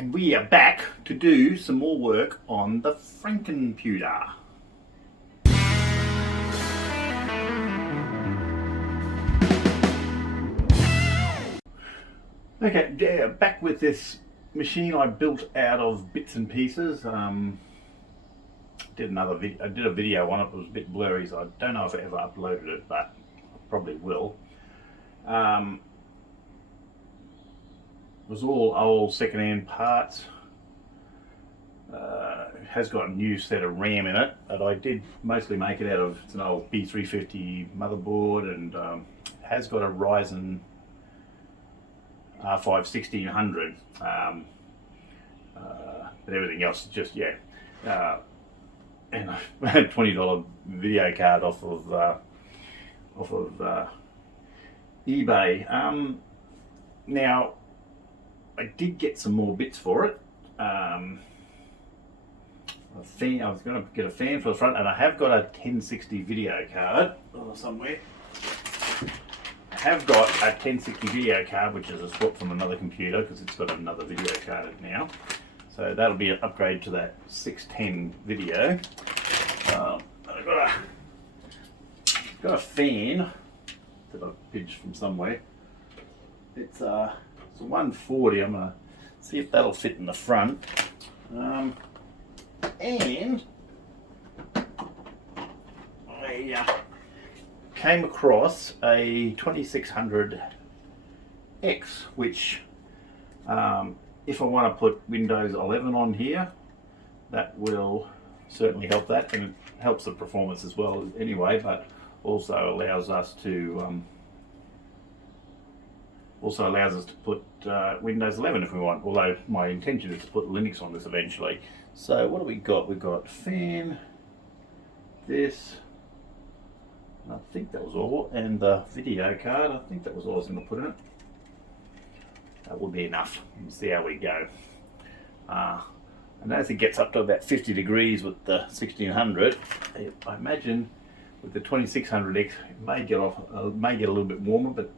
And we are back to do some more work on the Frankenputer. Okay, back with this machine I built out of bits and pieces. I did a video on it. It was a bit blurry, so I don't know if I ever uploaded it, but I probably will. It was all old second-hand parts. It has got a new set of RAM in it, but I did mostly make it out of, it's an old B350 motherboard, and has got a Ryzen R5 1600, but everything else is just, yeah. And a $20 video card off of eBay. Now, I did get some more bits for it. A fan, I was going to get a fan for the front, and I have got a 1060 video card somewhere. I have got a 1060 video card, which is a swap from another computer because it's got another video card in it now. So that'll be an upgrade to that 610 video. I've got a fan that I've pinched from somewhere. It's a 140. I'm gonna see if that'll fit in the front. And I came across a 2600X, which if I want to put Windows 11 on here, that will certainly help that, and it helps the performance as well anyway, but also allows us to put Windows 11 if we want, although my intention is to put Linux on this eventually. So what do we got? We've got fan, this, I think that was all, and the video card. I think that was all I was going to put in it. That will be enough. We'll see how we go. I know if it gets up to about 50 degrees with the 1600. I imagine with the 2600X it may get a little bit warmer, but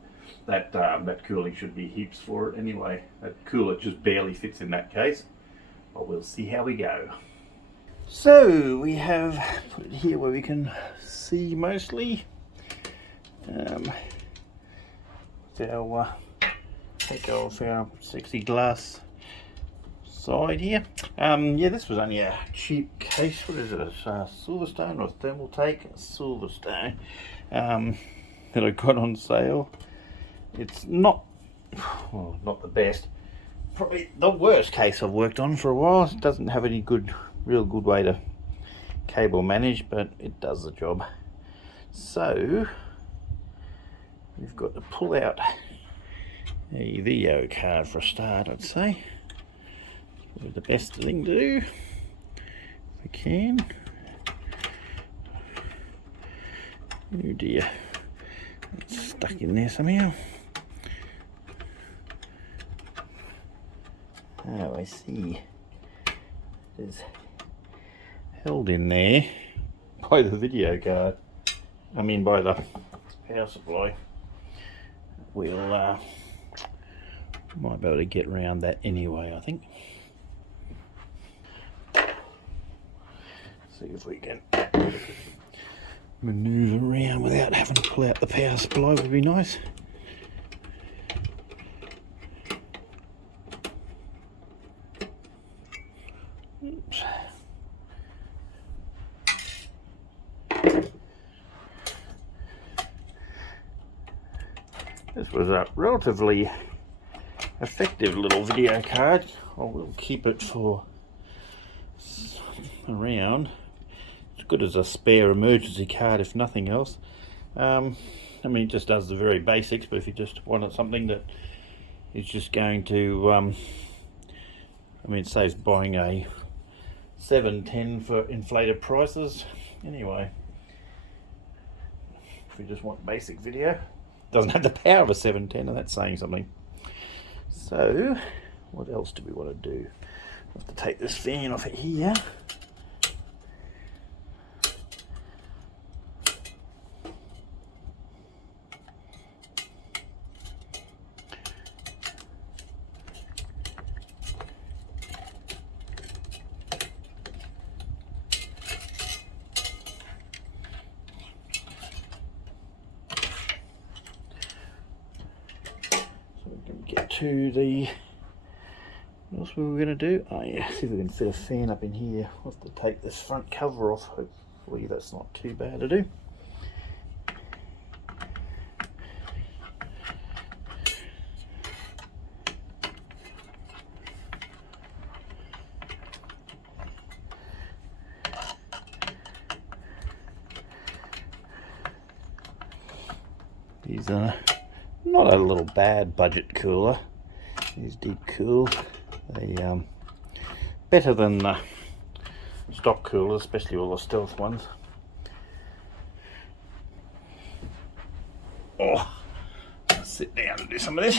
that cooling should be heaps for it anyway. That cooler just barely fits in that case, but we'll see how we go. So we have put it here where we can see mostly. Take off our sexy glass side here. Yeah, this was only a cheap case. What is it? A Silverstone or thermal take? Silverstone that I got on sale. It's not the best. Probably the worst case I've worked on for a while. It doesn't have any real good way to cable manage, but it does the job. So we've got to pull out a video card for a start, I'd say. Probably the best thing to do if we can. Oh dear, it's stuck in there somehow. Oh, I see. It's held in there by the video card. I mean by the power supply. We'll might be able to get around that anyway, I think. See if we can maneuver around without having to pull out the power supply, would be nice. Oops. This was a relatively effective little video card. I will keep it for around. It's good as a spare emergency card if nothing else. I mean, it just does the very basics, but if you just wanted something that is just going to I mean, it saves buying a 710 for inflated prices anyway. If you just want basic video, doesn't have the power of a 710, and that's saying something. So what else do we want to do? I have to take this fan off it here. to the, what else were we going to do? Oh yeah, see if we can fit a fan up in here. We'll have to take this front cover off. Hopefully that's not too bad to do. These are not a little bad budget cooler. These did cool. They better than the stock coolers, especially all the stealth ones. Oh, let's sit down and do some of this.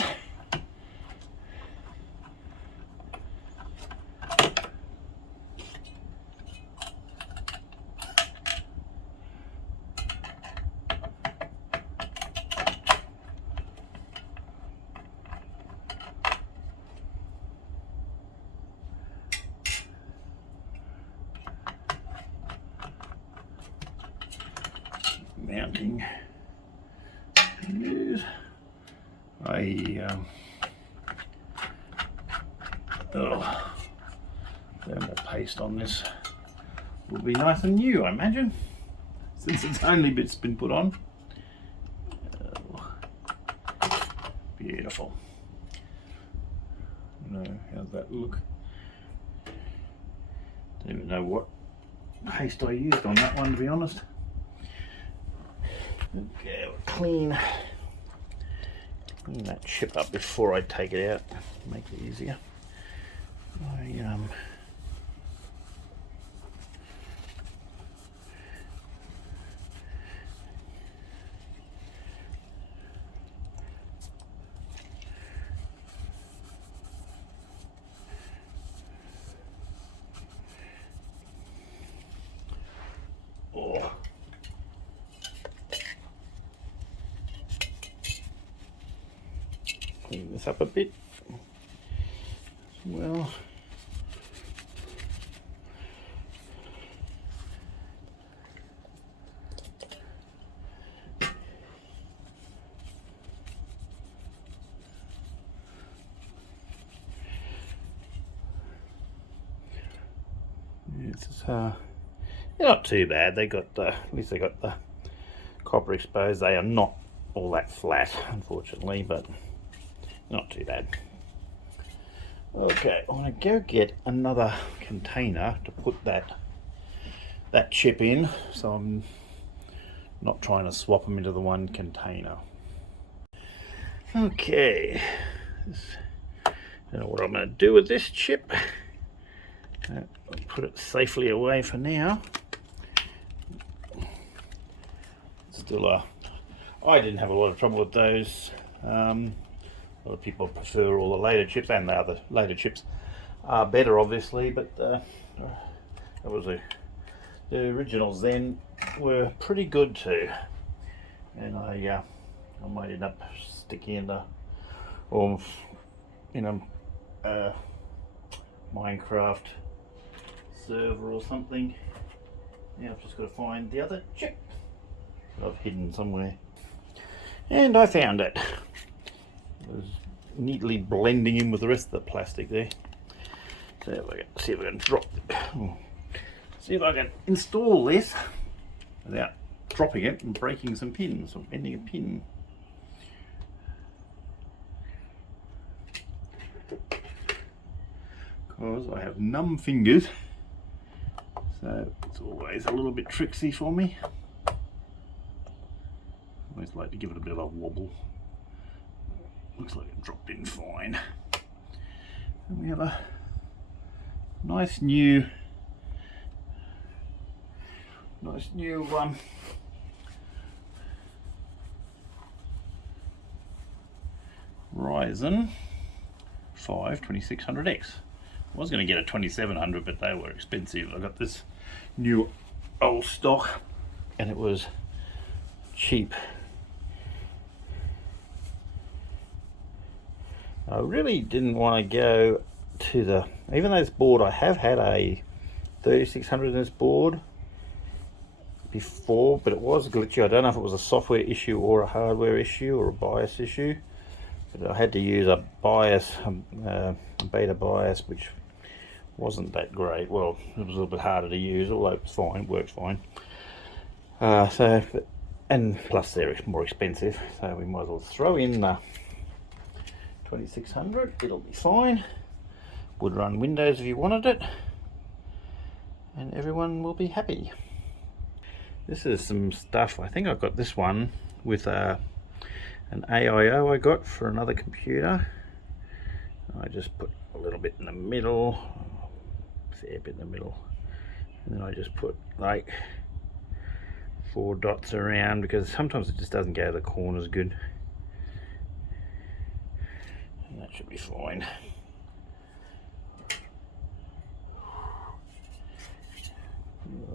Mounting screws. Thermal paste on this will be nice and new, I imagine, since it's only been put on. Beautiful. How's that look? Don't even know what paste I used on that one, to be honest. Okay, we'll clean that chip up before I take it out, make it easier. Clean this up a bit as well. It's they're not too bad. They got at least they got the copper exposed. They are not all that flat, unfortunately, but not too bad. Okay, I'm going to go get another container to put that chip in, so I'm not trying to swap them into the one container. Okay, I don't know what I'm going to do with this chip. I'll put it safely away for now. Still, I didn't have a lot of trouble with those. A lot of people prefer all the later chips, and the other later chips are better, obviously, but that was the originals then were pretty good too. And I might end up sticking in a Minecraft server or something. Now I've just got to find the other chip that I've hidden somewhere, and I found it. It was neatly blending in with the rest of the plastic there. So see if I can see if I can install this without dropping it and breaking some pins or bending a pin. Because I have numb fingers, so it's always a little bit tricksy for me. I always like to give it a bit of a wobble. Looks like it dropped in fine. And we have a nice new Ryzen 5 2600X. I was going to get a 2700, but they were expensive. I got this new old stock and it was cheap. I really didn't want to go to the, even though this board, I have had a 3600 in this board before, but it was glitchy. I don't know if it was a software issue or a hardware issue or a BIOS issue, But I had to use a BIOS, a beta BIOS, which wasn't that great. Well, it was a little bit harder to use, although it's fine, works fine. And plus they're more expensive, so we might as well throw in the 2600. It'll be fine. Would run Windows if you wanted it, and everyone will be happy. This is some stuff. I think I got this one with an AIO I got for another computer. I just put a little bit in the middle, a fair bit in the middle, and then I just put like 4 dots around, because sometimes it just doesn't go to the corners good. And that should be fine.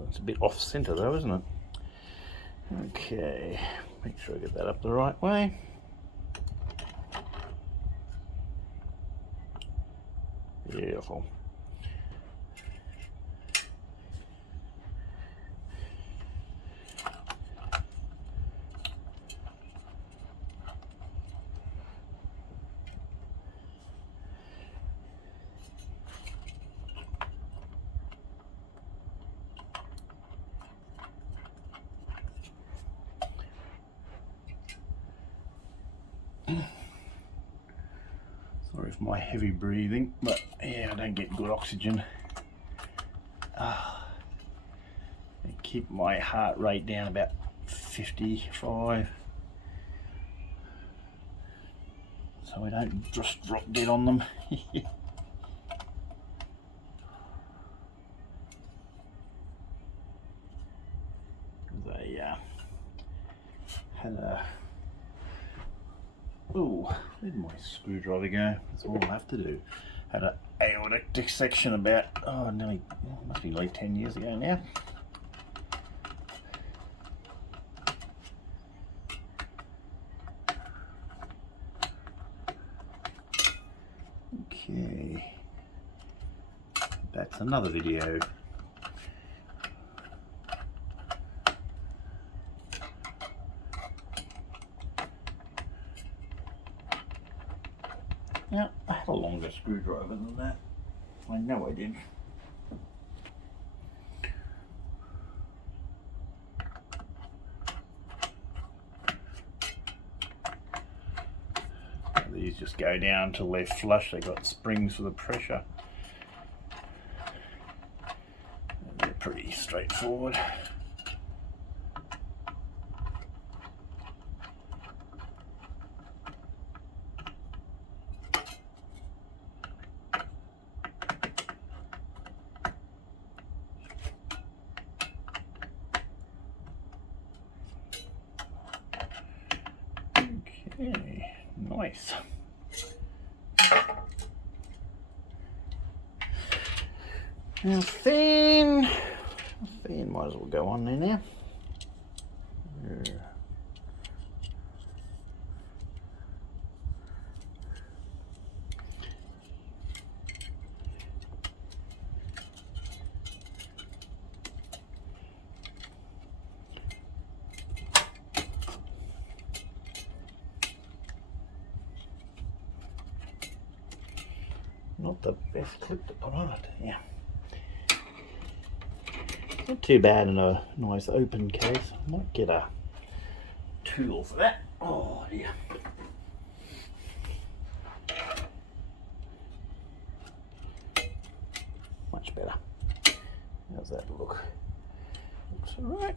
It's a bit off center though, isn't it? Okay, make sure I get that up the right way. Beautiful. Sorry for my heavy breathing, but yeah, I don't get good oxygen. I keep my heart rate down about 55, so I don't just drop dead on them. They had a... Ooh, where'd my screwdriver go? That's all I'll have to do. Had an aortic dissection about, must be like 10 years ago now. Okay, that's another video. Now, I had a longer screwdriver than that. I know I did. These just go down till they're flush. They got springs for the pressure. And they're pretty straightforward. Okay, nice. Now fan might as well go on there now. Yeah. Not the best clip to put on it, yeah. Not too bad in a nice open case. I might get a tool for that. Oh dear. Much better. How's that look? Looks alright.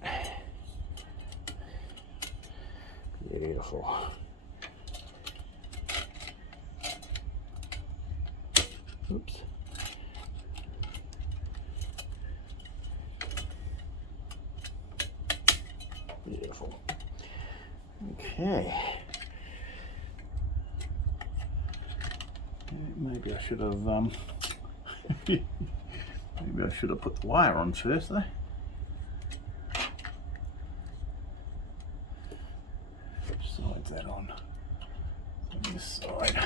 Beautiful. Oops. Beautiful. Okay. Maybe I should have maybe I should have put the wire on first though. Which side's that on? On this side.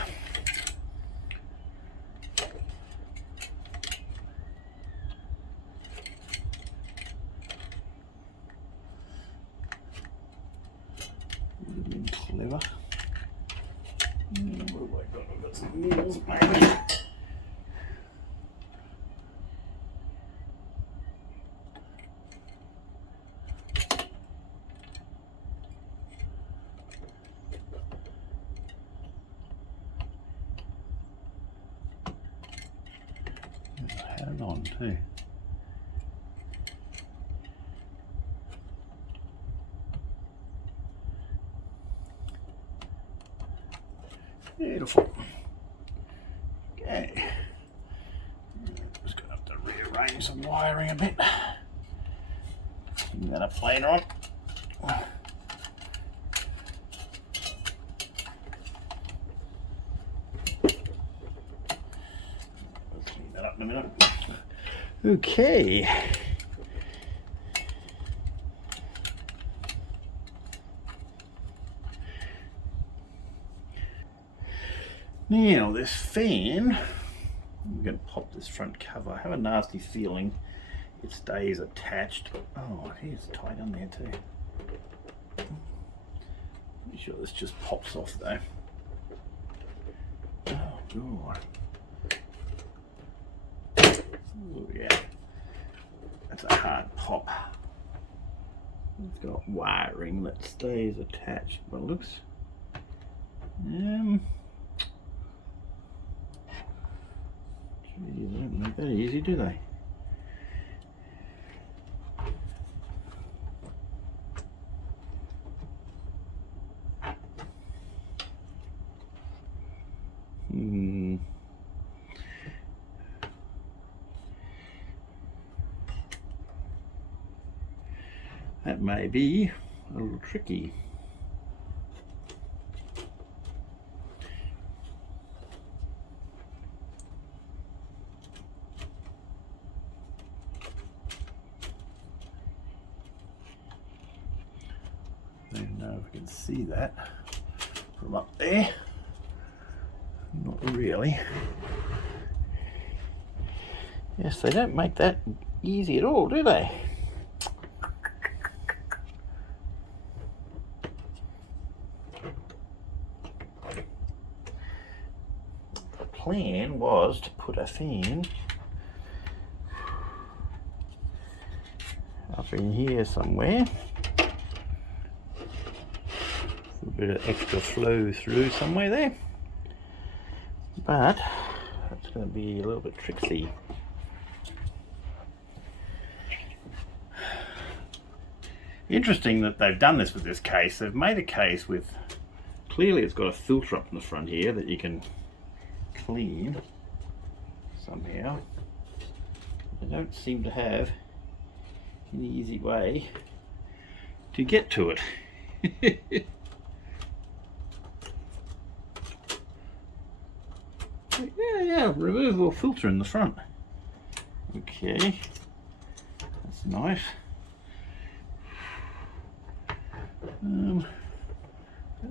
Would have been clever. coils maybe. I had it on too. Beautiful. Okay. Just gonna have to rearrange some wiring a bit. Clean that up later on. I'll clean that up in a minute. Okay. Now this fan, I'm going to pop this front cover. I have a nasty feeling it stays attached. Oh, it's tight on there too. Pretty sure this just pops off though. Oh god. Oh yeah. That's a hard pop. It's got wiring that stays attached, but it looks they don't make that easy, do they? That may be a little tricky. I don't know if we can see that from up there. Not really. Yes, they don't make that easy at all, do they? The plan was to put a fan up in here somewhere. A bit of extra flow through somewhere there, but that's going to be a little bit tricksy. Interesting that they've done this with this case. They've made a case with, clearly it's got a filter up in the front here that you can clean somehow. They don't seem to have an easy way to get to it. Yeah, removable filter in the front. Okay, that's nice. I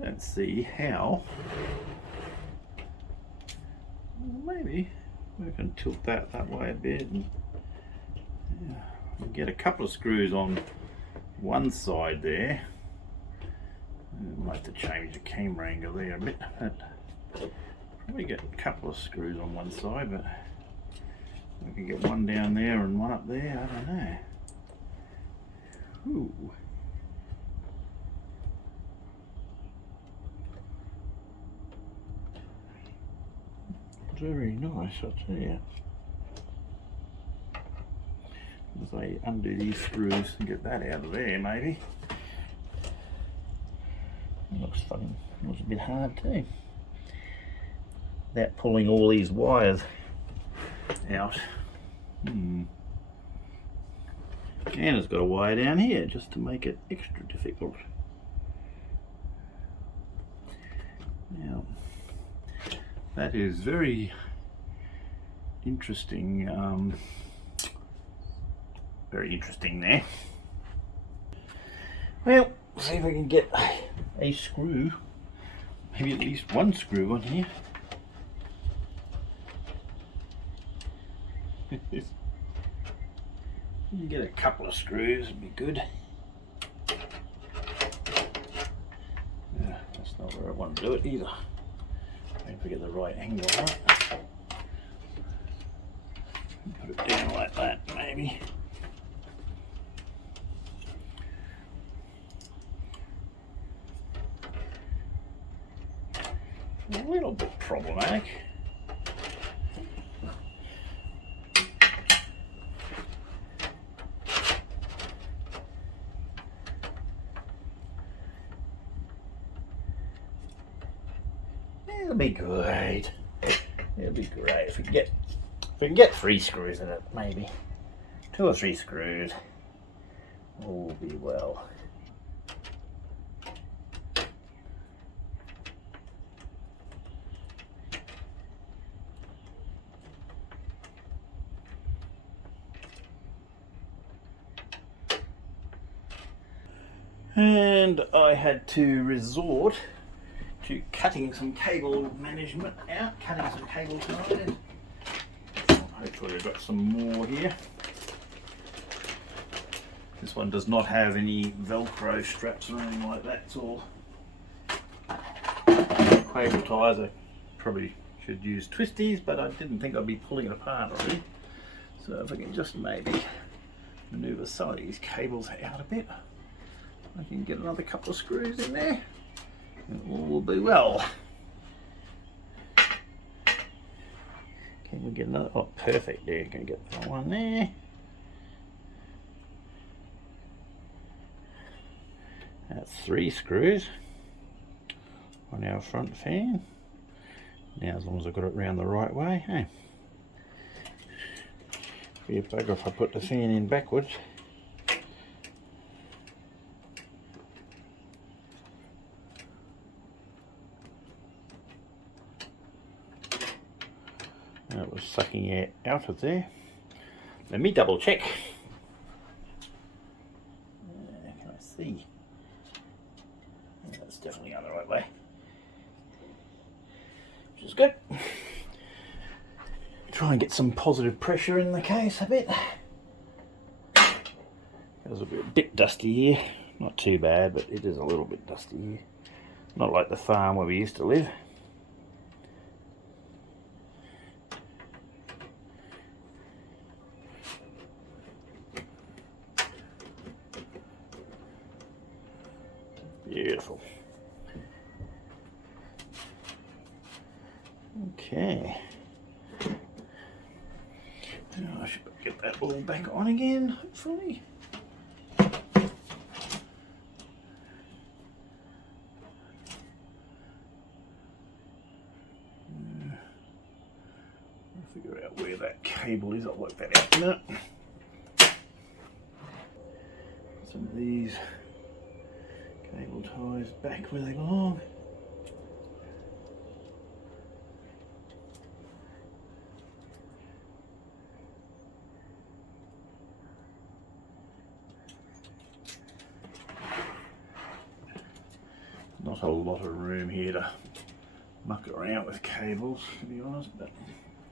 don't see how. Maybe we can tilt that way a bit and we'll get a couple of screws on one side there. I might have to change the camera angle there a bit. Probably get a couple of screws on one side, but we can get one down there and one up there. I don't know. Ooh. Very nice, I'll tell you. As I undo these screws and get that out of there, maybe. It looks fun. It was a bit hard too. Without pulling all these wires out. And it's got a wire down here just to make it extra difficult. Now, that is very interesting. Very interesting there. Well, see if I can get a screw, maybe at least one screw on here. You get a couple of screws, it'd be good. Yeah, that's not where I want to do it either. if we get the right angle on it. Put it down like that, maybe. A little bit problematic. It'll be great. It'll be great if we can get 3 screws in it, maybe 2 or 3 screws. All will be well. And I had to resort to cutting some cable management out, cutting some cable ties. Hopefully I've got some more here. This one does not have any Velcro straps or anything like that. It's all cable ties. I probably should use twisties, but I didn't think I'd be pulling it apart already. So if I can just maybe maneuver some of these cables out a bit, I can get another couple of screws in there and all will be well. Can we get another? Oh, perfect there. Can get that one there. That's 3 screws on our front fan. Now, as long as I've got it round the right way, hey. Be a bugger if I put the fan in backwards. That was sucking air out of there. Let me double check. Can I see? That's definitely going the right way. Which is good. Try and get some positive pressure in the case a bit. It's a bit dusty here. Not too bad, but it is a little bit dusty here. Not like the farm where we used to live. Beautiful. Okay. Now I should get that all back on again, hopefully. I'll figure out where that cable is. I'll work that out in a minute. Some of these cable ties back where they belong. Not a lot of room here to muck around with cables, to be honest, but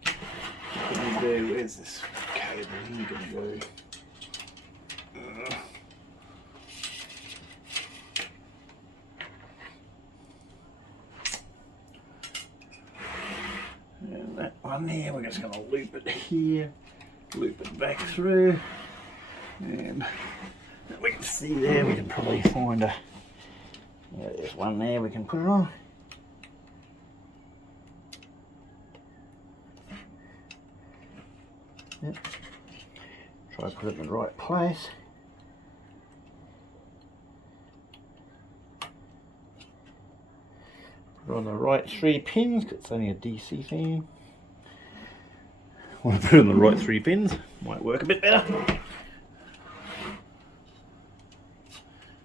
what can we do? Where's this cable here going to go? And that one there, we're just going to loop it here, loop it back through, and we can see there, we can probably find a, there's one there we can put it on. Yep. Try to put it in the right place. Put it on the right 3 pins, because it's only a DC fan. Want to put it on the right 3 pins, might work a bit better.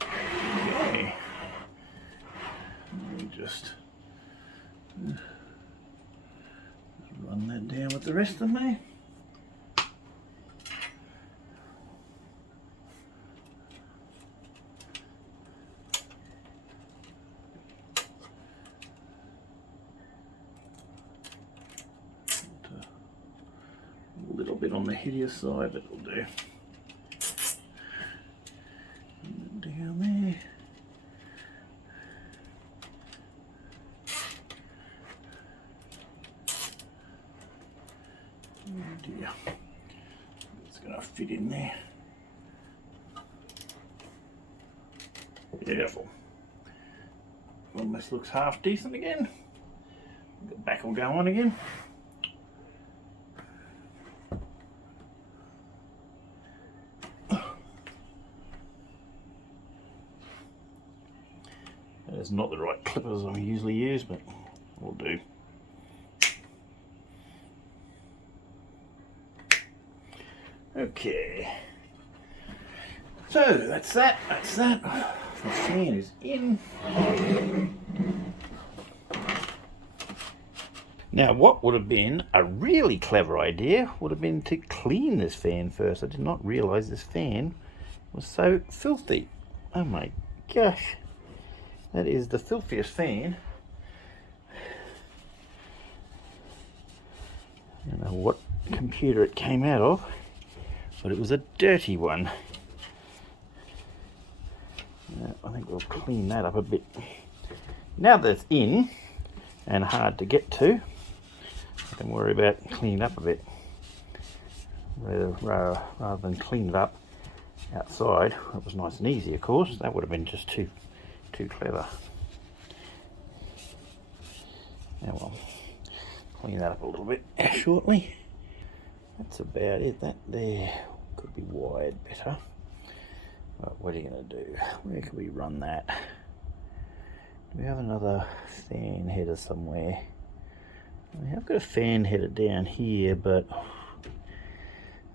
Okay. Just run that down with the rest of me. A little bit on the heavier side, but it'll do. And then down there. Yeah, it's going to fit in there. Beautiful. Almost looks half decent again. The back will go on again. It's not the right clippers I usually use, but will do. Okay. So that's that. The fan is in. Now, what would have been a really clever idea would have been to clean this fan first. I did not realise this fan was so filthy. Oh my gosh. That is the filthiest fan. I don't know what computer it came out of, but it was a dirty one. I think we'll clean that up a bit. Now that it's in and hard to get to, I can worry about cleaning up a bit. Rather than clean it up outside, it was nice and easy, of course. That would have been just too clever. Now we'll clean that up a little bit shortly. That's about it. That there could be wired better. But what are you going to do? Where can we run that? Do we have another fan header somewhere? We have got a fan header down here, but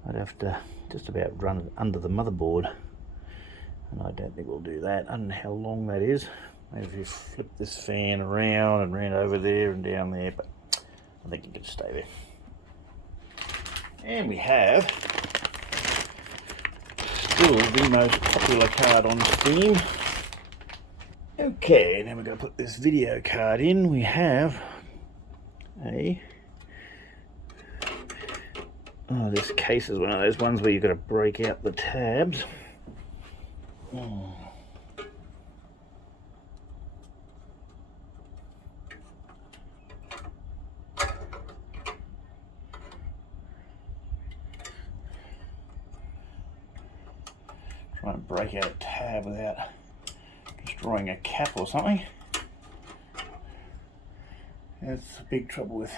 I'd have to just about run it under the motherboard. And I don't think we'll do that. I don't know how long that is. Maybe if you flip this fan around and ran over there and down there, but I think you can stay there. And we have still the most popular card on Steam. Okay, now we're going to put this video card in. We have this case is one of those ones where you've got to break out the tabs. Try and break out a tab without destroying a cap or something. That's a big trouble with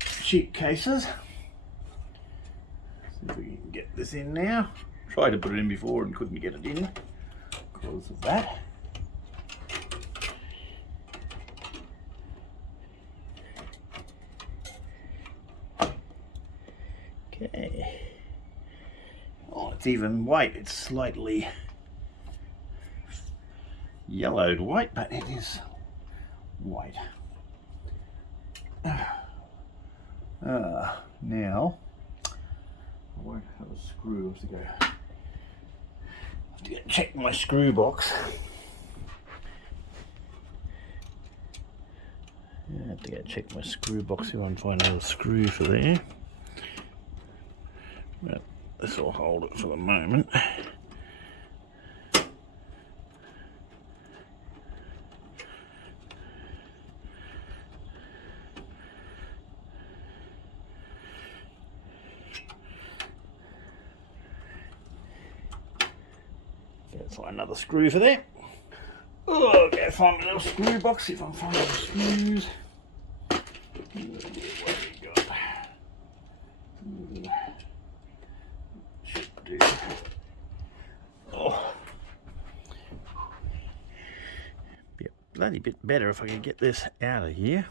cheap cases. See if we can get this in now. Tried to put it in before and couldn't get it in because of that. Okay. Oh, it's even white. It's slightly yellowed white, but it is white. Now I won't have a screw. I have to check my screw box. I have to go check my screw box if I can find a little screw for there. But this will hold it for the moment. Let's find another screw for that. Oh, I'll go find my little screw box if I can find the screws. What have we got? Should do. Oh. Be a bloody bit better if I could get this out of here.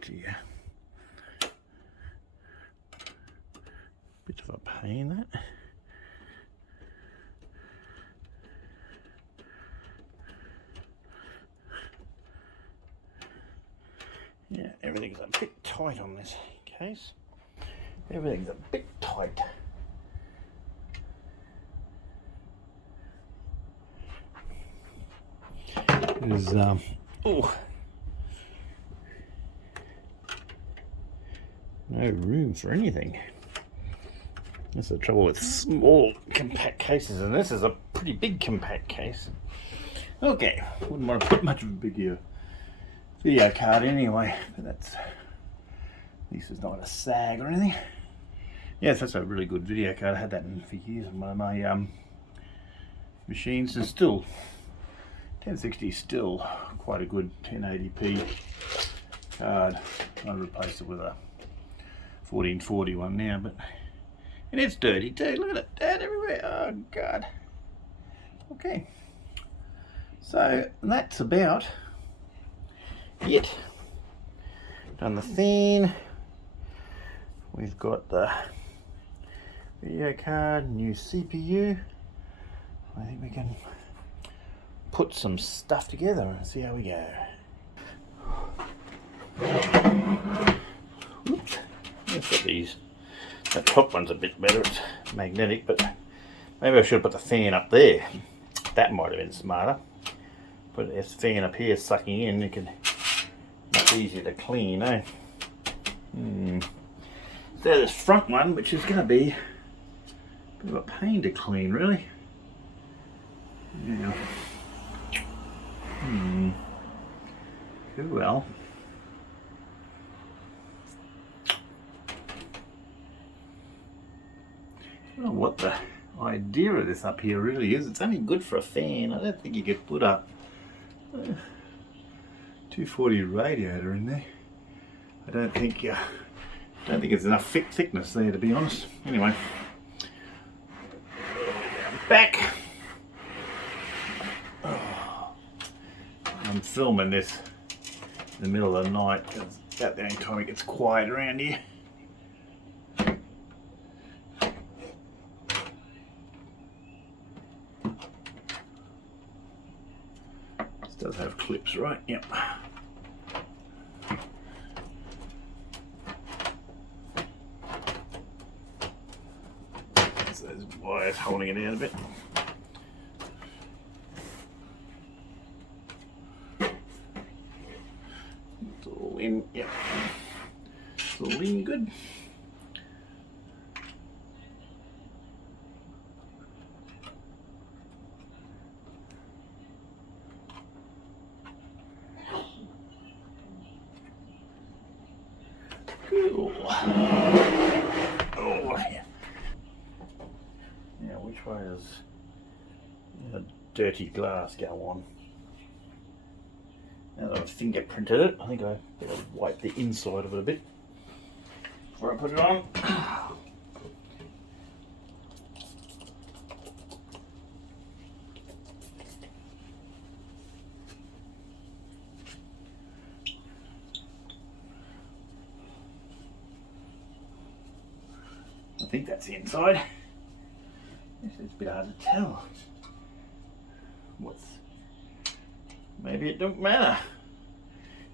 Dear. Bit of a pain, that. Yeah, everything's a bit tight on this case. Everything's a bit tight. There's No room for anything. That's the trouble with small compact cases, and this is a pretty big compact case. Okay, wouldn't want to put much of a big video card anyway, but that's, at least it's not going to sag or anything. Yes, that's a really good video card. I had that in for years on one of my machines. It's still 1060 is still quite a good 1080p card. I replaced it with a 1440 one now, but and it's dirty too. Look at it, dirt everywhere. Oh god. Okay, so that's about it. Done the fan. We've got the video card, new CPU. I think we can put some stuff together and see how we go. Oops. I've got these. That top one's a bit better, it's magnetic, but maybe I should have put the fan up there. That might have been smarter. Put this fan up here sucking in, it can much easier to clean, eh? So this front one, which is going to be a bit of a pain to clean, really. Yeah. Oh well. I don't know what the idea of this up here really is. It's only good for a fan. I don't think you could put a 240 radiator in there. I don't think it's enough thickness there, to be honest. Anyway, back. I'm filming this in the middle of the night because it's about the only time it gets quiet around here. This does have clips, right? Yep. So there's wires holding it out a bit. In, yeah, it's all in good. Cool. Oh yeah. Now, which way does the dirty glass go on? Now that I've fingerprinted it, I think I better wipe the inside of it a bit before I put it on. I think that's the inside. It's a bit hard to tell. Maybe it don't matter.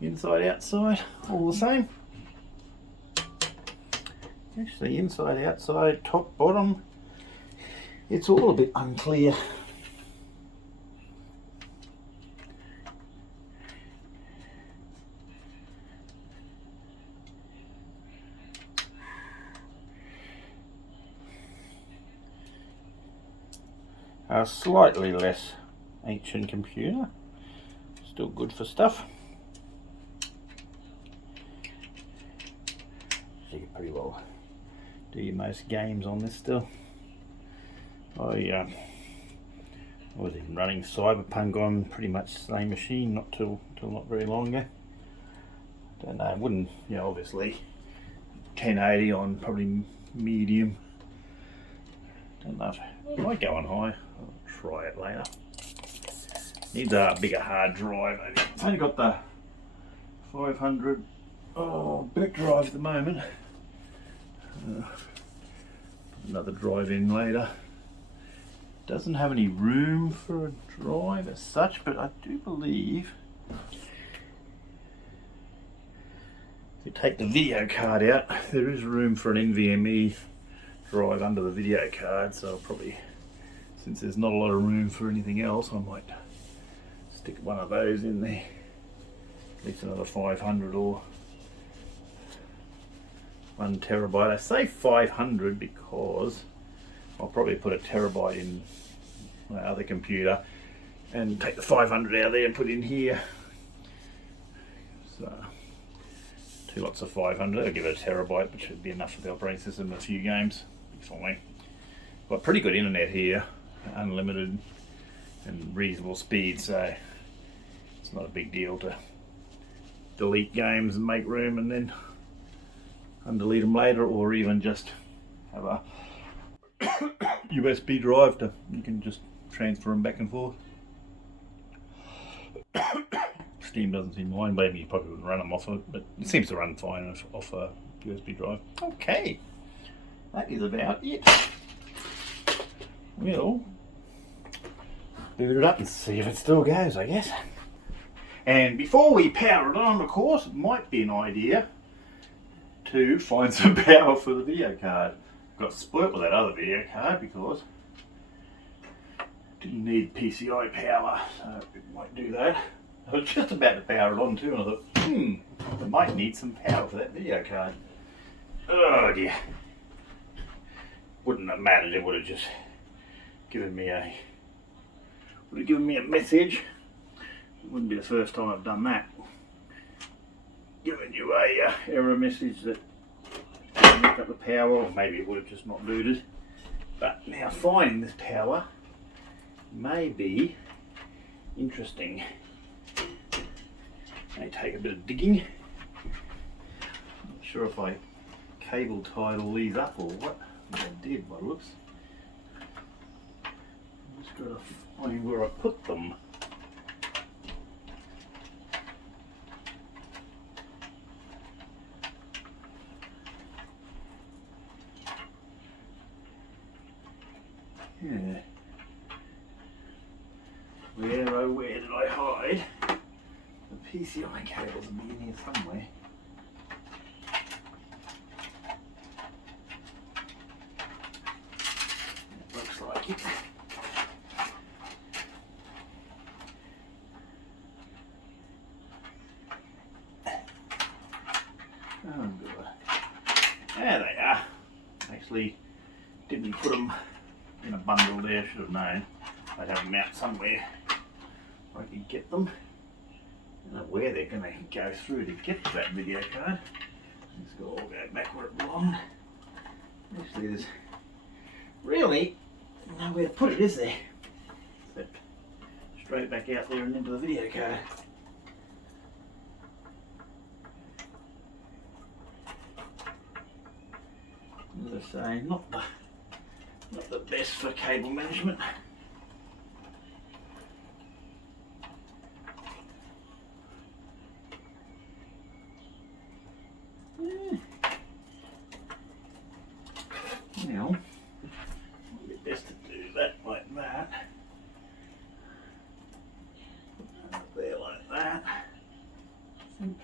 Inside, outside, all the same. Actually, inside, outside, top, bottom, it's all a bit unclear. A slightly less ancient computer. Still good for stuff. You can pretty well do your most games on this still. I was even running Cyberpunk on pretty much the same machine till not very long ago. Don't know, wouldn't, you know, obviously 1080 on probably medium. Don't know if it might go on high. I'll try it later. Needs a bigger hard drive. It's only got the 500 back drive at the moment. Another drive in later. Doesn't have any room for a drive as such, but I do believe if you take the video card out, there is room for an NVMe drive under the video card, so I'll probably, since there's not a lot of room for anything else, I might stick one of those in there. At least another 500 or 1 terabyte. I say 500 because I'll probably put a terabyte in my other computer and take the 500 out of there and put it in here. So 2 lots of 500, I'll give it a terabyte, which should be enough for the operating system and a few games for me. Got pretty good internet here, unlimited and reasonable speed, so it's not a big deal to delete games and make room and then undelete them later, or even just have a USB drive to you can just transfer them back and forth. Steam doesn't seem to mind, maybe you probably wouldn't run them off it, but it seems to run fine off a USB drive. Okay, that is about it. We'll boot it up and see if it still goes, I guess. And before we power it on, of course, it might be an idea to find some power for the video card. Got split with that other video card because it didn't need PCI power, so it might do that. I was just about to power it on too, and I thought, I might need some power for that video card. Oh dear. Wouldn't have mattered, it would have just given me a message. It wouldn't be the first time I've done that. Giving you a error message that didn't hook up the power, or maybe it would have just not booted. But now finding this power may be interesting. May take a bit of digging. Not sure if I cable tied all these up or what. I think I did by the looks. Just got to find where I put them. Yeah. Where, oh where did I hide? The PCI cables will be in here somewhere. It looks like it. Oh good. There they are. Actually didn't put them in a bundle there, should have known. I'd have them out somewhere I could get them. I don't know where they're going to go through to get to that video card. Let's go all go back where it belonged. Actually there's really nowhere to put it, is there? But straight back out there and into the video card. As I say, not the best for cable management. Now, it'd be best to do that like that. Put that up there like that. I think.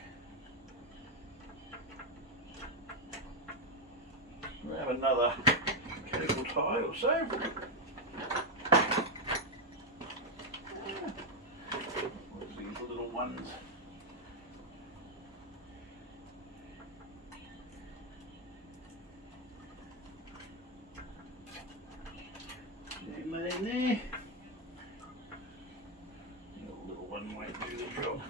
Grab another cable tie or so. These little ones. Get that in there. The little one won't do the job.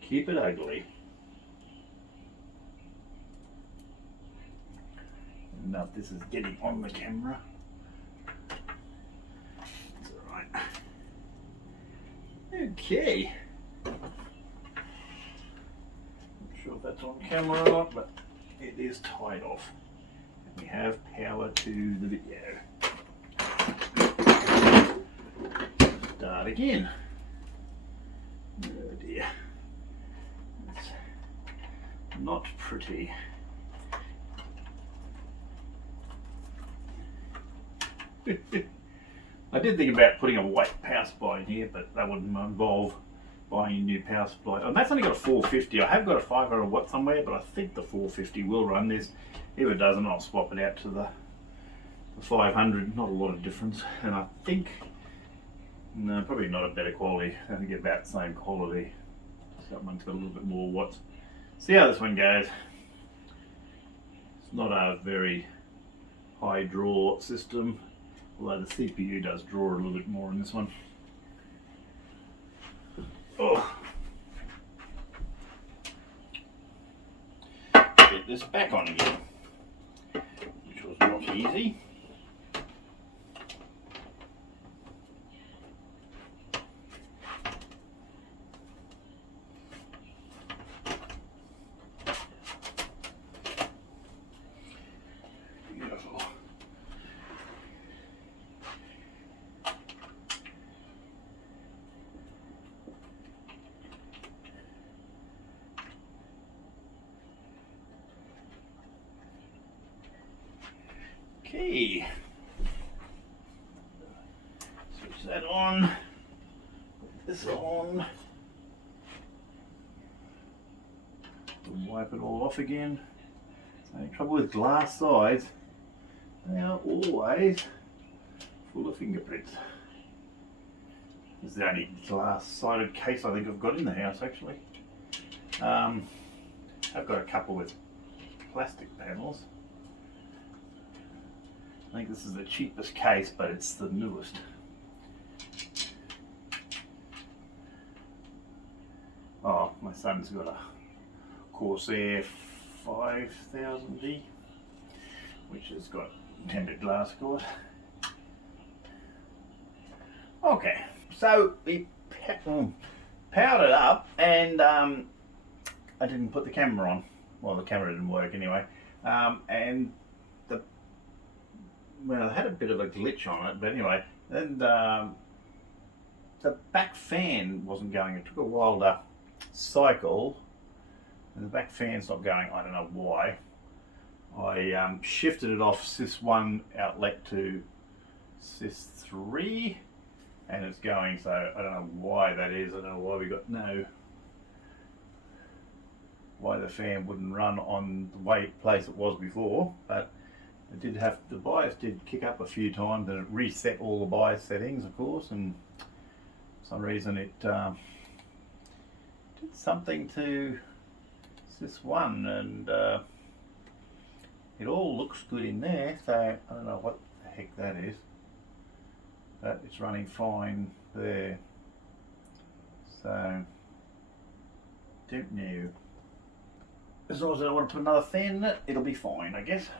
Keep it ugly. Now if this is getting on the camera. That's alright. Okay. Not sure if that's on camera or not, but it is tied off. And we have power to the video. Start again. Oh dear. That's not pretty. I did think about putting a white power supply in here, but that wouldn't involve buying a new power supply. And that's only got a 450. I have got a 500 watt somewhere, but I think the 450 will run this. If it doesn't, I'll swap it out to the 500. Not a lot of difference. And I think No, probably not a better quality. I think about the same quality. That one's got a little bit more watts. See how this one goes. It's not a very high draw system, although the CPU does draw a little bit more in this one. Oh. Get this back on again, which was not easy. Beautiful. Okay, switch that on, put this on, wipe it all off again. The only trouble with glass sides, they are always full of fingerprints. This is the only glass-sided case I think I've got in the house actually. I've got a couple with plastic panels. I think this is the cheapest case, but it's the newest. Oh, my son's got a Corsair 5000D, which has got tempered glass, of course. Okay, so we powered it up, and I didn't put the camera on. Well, the camera didn't work anyway, and well, I had a bit of a glitch on it, but anyway, then the back fan wasn't going. It took a while to cycle, and the back fan's not going. I don't know why. I shifted it off sys1 outlet to sys3, and it's going. So I don't know why that is. I don't know why we got why the fan wouldn't run on the place it was before, but it did have, the BIOS did kick up a few times, and it reset all the BIOS settings, of course, and for some reason it did something to sys1, and it all looks good in there, so I don't know what the heck that is, but it's running fine there, so don't know. As long as I don't want to put another fan in it, it'll be fine, I guess.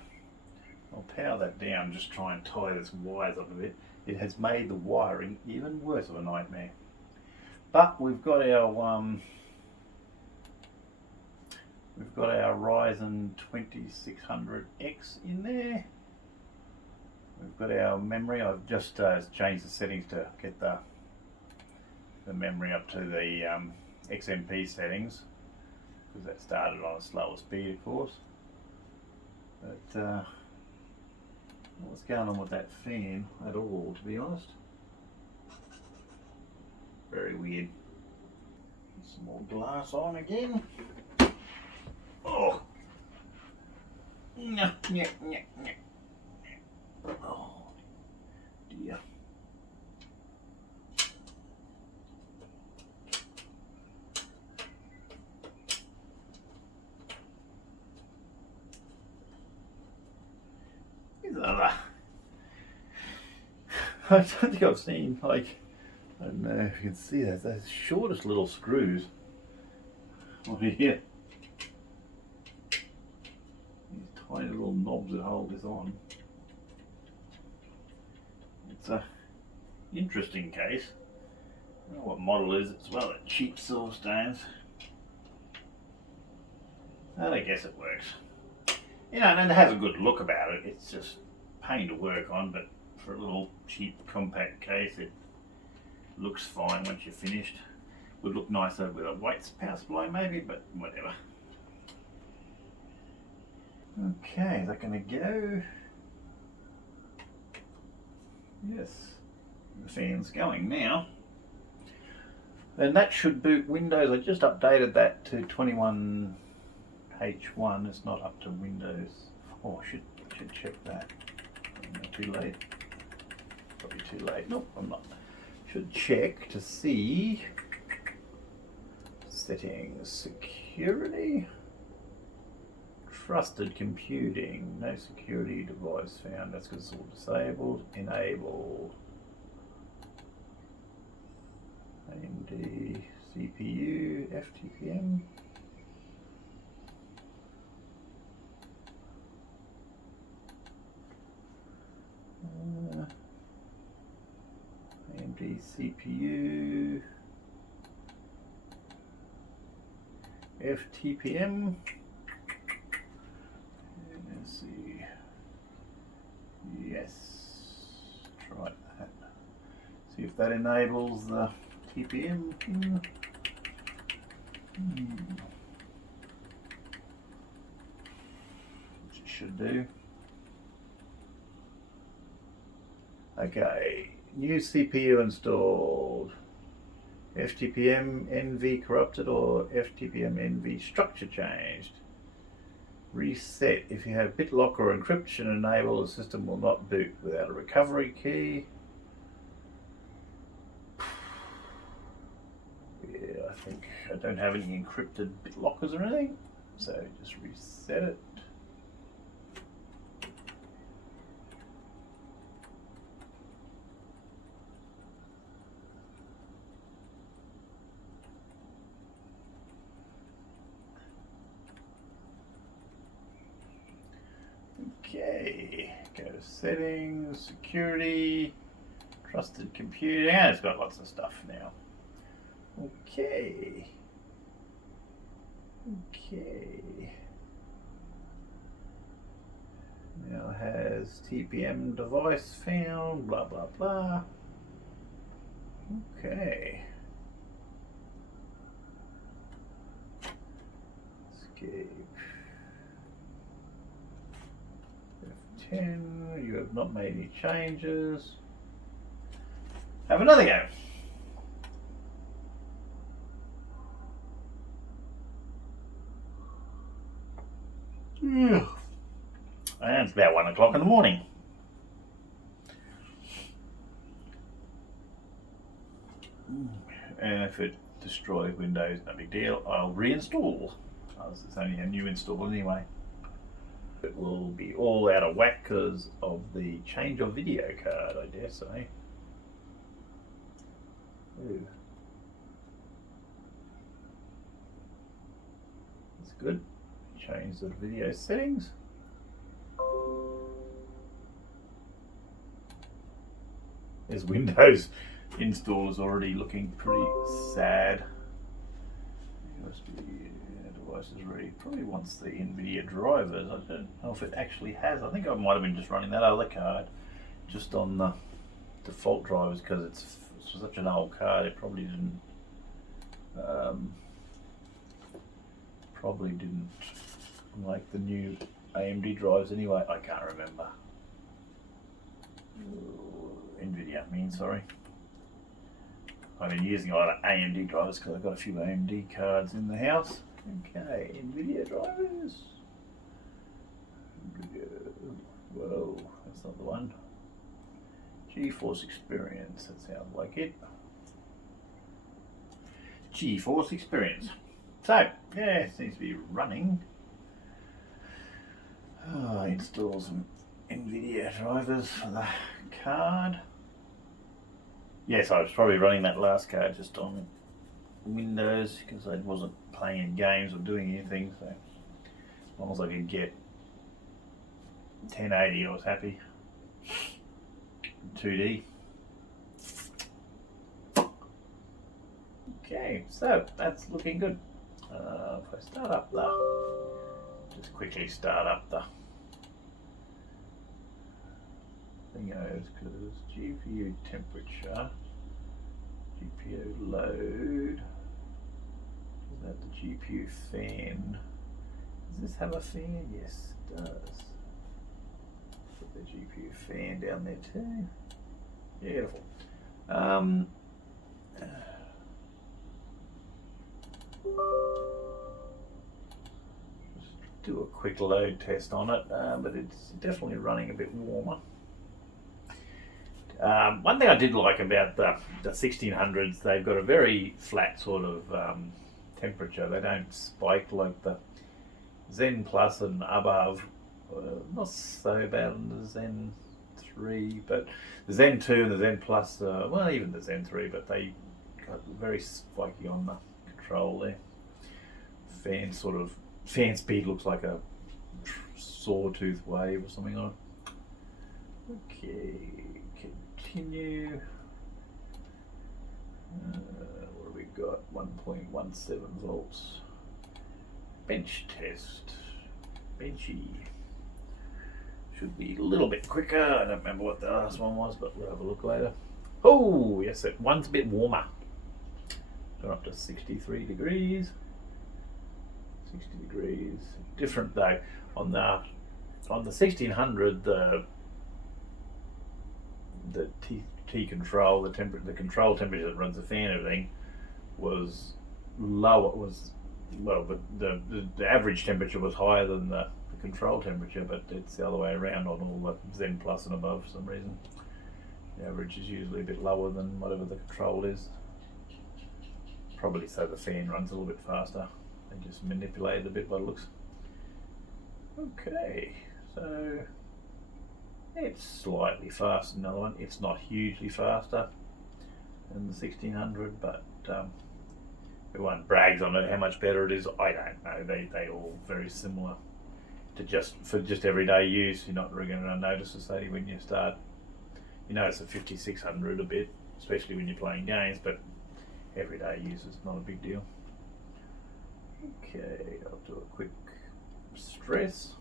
I'll power that down, just try and tie this wires up a bit. It has made the wiring even worse of a nightmare. But we've got our Ryzen 2600X in there. We've got our memory. I've just changed the settings to get the memory up to the XMP settings, because that started on a slower speed, of course. But what's going on with that fan at all, to be honest? Very weird. Some more glass on again. Oh! No, no, no, no. Oh dear. I don't think I've seen, like, I don't know if you can see that, those shortest little screws over here. These tiny little knobs that hold this on. It's a interesting case. I don't know what model it is. It's one of the cheap Silverstones. And I guess it works. You know, and it has a good look about it. It's just a pain to work on, but for a little cheap compact case, it looks fine once you're finished. Would look nicer with a weights power supply maybe, but whatever. Okay, is that going to go? Yes, the fan's going now. And that should boot Windows. I just updated that to 21H1. It's not up to Windows. Oh, I should check that. Too late. Probably too late. Nope, I'm not. Should check to see settings, security, trusted computing, no security device found, that's because it's all disabled, enabled, AMD, CPU, FTPM, AMD CPU, FTPM. Let's see. Yes. Try that. See if that enables the TPM. Which it should do. Okay. New CPU installed. FTPM NV corrupted or FTPM NV structure changed. Reset. If you have BitLock or encryption enabled, the system will not boot without a recovery key. Yeah, I think I don't have any encrypted BitLockers or anything, so just reset it. Okay, go to settings, security, trusted computing, and it's got lots of stuff now. Okay. Now it has TPM device found, blah blah blah. Okay. Escape. F10, you have not made any changes. Have another go. And it's about 1 o'clock in the morning. And if it destroys Windows, no big deal. I'll reinstall. It's only a new install anyway. It will be all out of whack because of the change of video card, I dare say. Ooh. That's good. Change the video settings. This Windows install is already looking pretty sad. USB device is ready. Probably wants the NVIDIA drivers. I don't know if it actually has. I think I might have been just running that other card just on the default drivers because it's such an old card. It probably didn't like the new AMD drives anyway. I can't remember. NVIDIA, I mean, sorry. I've been using a lot of AMD drivers because I've got a few AMD cards in the house. Okay, NVIDIA drivers. Whoa, that's not the one. GeForce Experience, that sounds like it. GeForce Experience. So, yeah, it seems to be running. Install some NVIDIA drivers for the card. Yes, I was probably running that last card just on Windows because I wasn't playing any games or doing anything. So as long as I could get 1080, I was happy. 2D. Okay, so that's looking good. If I start up just quickly start up the thingos because GPU temperature, GPU load, is that the GPU fan? Does this have a fan? Yes, it does. Put the GPU fan down there too. Beautiful. Just do a quick load test on it, but it's definitely running a bit warmer. One thing I did like about the 1600s, they've got a very flat sort of temperature. They don't spike like the Zen Plus and above. Not so bad on the Zen 3, but the Zen 2 and the Zen Plus, well, even the Zen 3, but they got very spiky on the control there. Fan speed looks like a sawtooth wave or something on it. Okay, continue. What have we got? 1.17 volts. Bench test. Benchy. Should be a little bit quicker. I don't remember what the last one was, but we'll have a look later. Oh, yes, that one's a bit warmer. Gone up to 63 degrees. 60 degrees. Different though. On the 1600, the T control, the control temperature that runs the fan and everything was lower. The average temperature was higher than the control temperature, but it's the other way around on all the Zen Plus and above for some reason. The average is usually a bit lower than whatever the control is. Probably so the fan runs a little bit faster. They just manipulate it a bit by the looks. Okay, so it's slightly faster than the other one. It's not hugely faster than the 1600, but everyone brags on it how much better it is. I don't know. They all very similar to for everyday use. You're not really going to notice a say when you start. You notice a 5600 a bit, especially when you're playing games, but everyday use is not a big deal. Okay, I'll do a quick stress.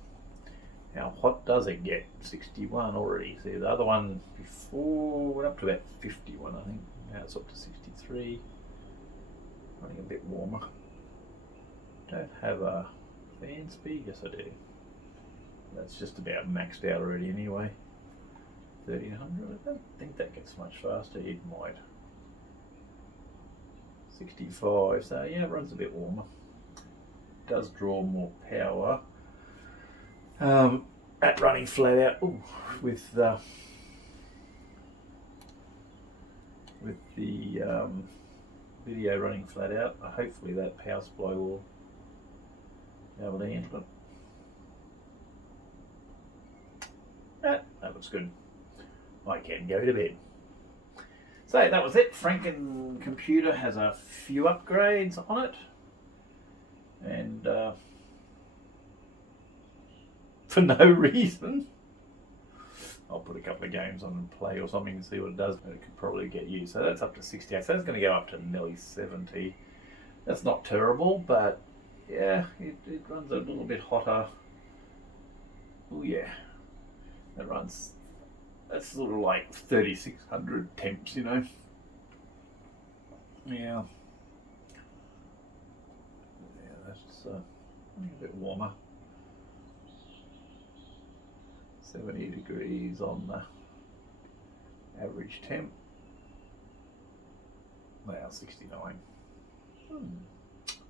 How hot does it get? 61 already. See, the other one before went up to about 51, I think. Now it's up to 63. Running a bit warmer. Don't have a fan speed. Yes, I do. That's just about maxed out already anyway. 1300. I don't think that gets much faster. It might. 65. So yeah, it runs a bit warmer. Does draw more power at running flat out. Ooh, with the video running flat out. Hopefully that power supply will be able to handle it. That looks good. I can go to bed. So that was it. Franken computer has a few upgrades on it. And for no reason, I'll put a couple of games on and play or something and see what it does. It could probably get used. So that's up to 68. So that's going to go up to nearly 70. That's not terrible, but yeah, it runs a little bit hotter. Oh yeah, that's sort of like 3600 temps, you know. Yeah. That's a bit warmer. 70 degrees on the average temp. Now 69.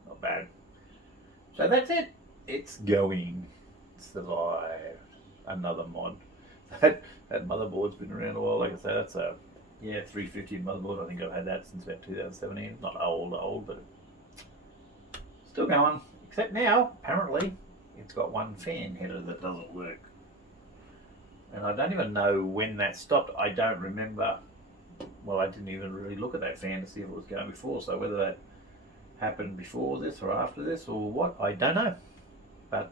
Not bad. So that's it. It's going. Survived. Another mod. That motherboard's been around a while. Like I say, that's a 350 motherboard. I think I've had that since about 2017. Not old, but still going. Except now, apparently, it's got one fan header that doesn't work. And I don't even know when that stopped. I don't remember. Well, I didn't even really look at that fan to see if it was going before. So whether that happened before this or after this or what, I don't know. But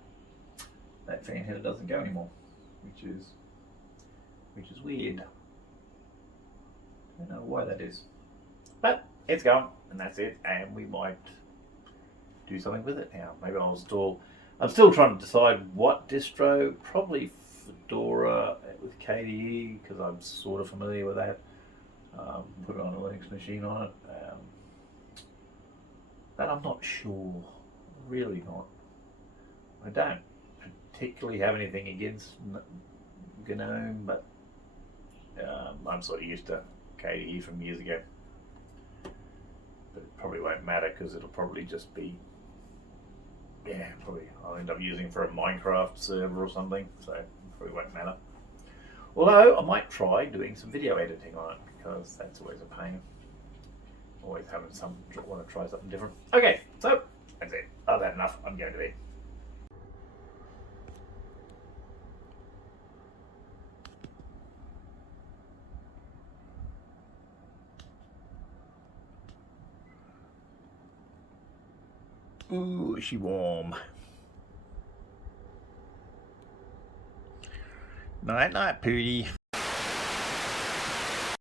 that fan header doesn't go anymore, which is weird. I don't know why that is. But it's going, and that's it. And we might do something with it now. Maybe I'll install. I'm still trying to decide what distro. Probably Fedora with KDE because I'm sort of familiar with that. Put it on a Linux machine on it. But I'm not sure. Really not. I don't particularly have anything against GNOME, but I'm sort of used to KDE from years ago. But it probably won't matter because it'll probably just be, probably I'll end up using it for a Minecraft server or something, so it probably won't matter. Although I might try doing some video editing on it, because that's always a pain. Always having want to try something different. Okay, so that's it. I've had enough. I'm going to bed. Ooh, is she warm? Night, night, Pootie.